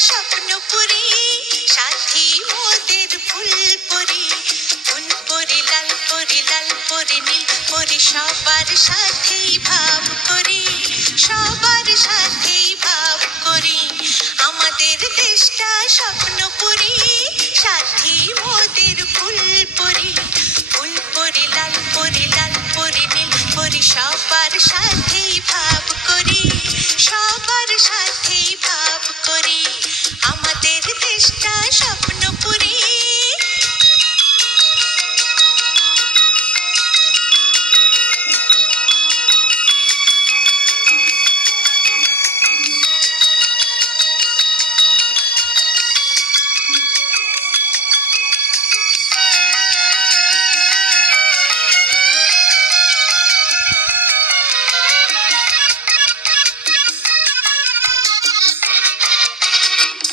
স্বপ্নপুরী, সাথী মোদের ফুলপরি। ফুলপরি লাল পরি, লাল পরি নীল পরি, সবার সাথেই ভাব করি, সবার সাথেই ভাব করি। আমাদের দেশটা স্বপ্নপুরী, সাথী মোদের ফুলপরি। ফুলপরি লাল পরি, লাল পরি নীল পরি, সবার সাথেই ভাব করি, সবার সাথেই ভাব করি। আমাদের দেশটা স্বপ্নপুরী।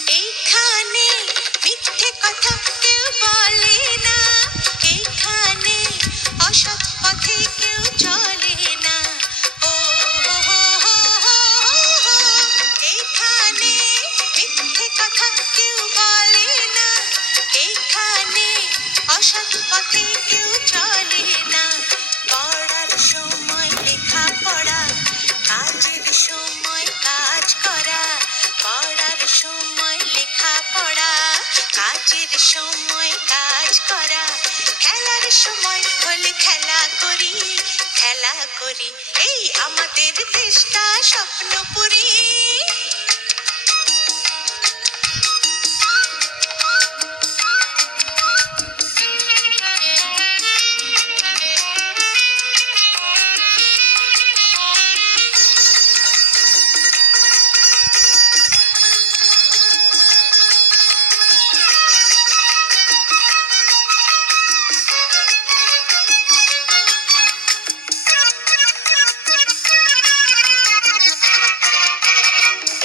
এইখানে মিথ্যে কথা কেউ বলে না, এইখানে অসৎ পথে কেউ চলে না। ও হো হো হো হো হো। এইখানে মিথ্যে কথা কেউ বলে না, এইখানে অসৎ পথে কেউ চলে না। পড়ার সময় লেখা পড়া, কাজের সময় কাজ করা। পড়ার সময় লেখা পড়া, কাজের সময় কাজ করা। খেলার সময় হলে খেলা করি, খেলা করি। এই আমাদের দেশটা স্বপ্নপুরী।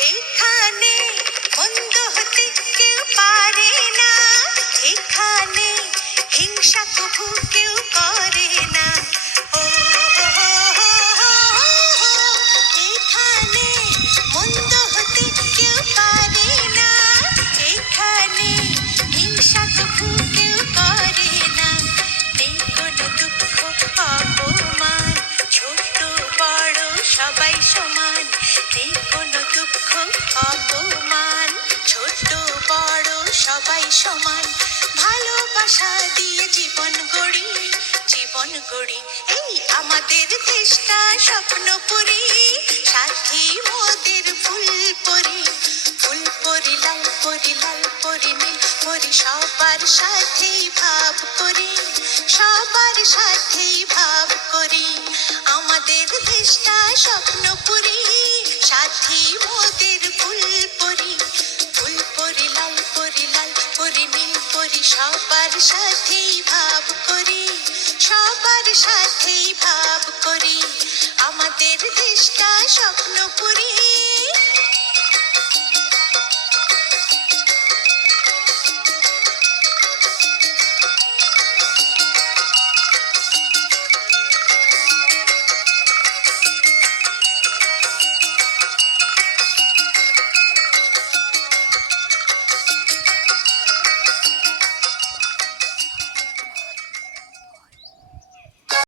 এইখানে মন্দ হতে কেউ পারে না, এখানে হিংসা কভু কেউ করে না। ও হো হো হো হো হো। এখানে মন্দ হতে কেউ পারে না, এখানে হিংসা কভু কেউ করে না। নেই কোনো দুঃখ অপমান, ছোট বড় সবাই সমান। নেই কোনো দুঃখ অপমান, ছোট বড় সবাই সমান। ভালোবাসা দিয়ে জীবন গড়ি, জীবন গড়ি। এই আমাদের দেশটা স্বপ্নপুরী, সাথী মোদের ফুলপরি। ফুলপরি লাল পরি, লাল পরি নীল পরি, সবার সাথেই ভাব করি, সবার সাথেই ভাব করি। আমাদের দেশটা স্বপ্নপুরী, সাথী মোদের ফুলপরি। ফুলপরি লাল পরি, লাল পরি নীল পরি, সবার সাথেই ভাব করি, সবার সাথেই ভাব করি। আমাদের দেশটা স্বপ্নপুরী।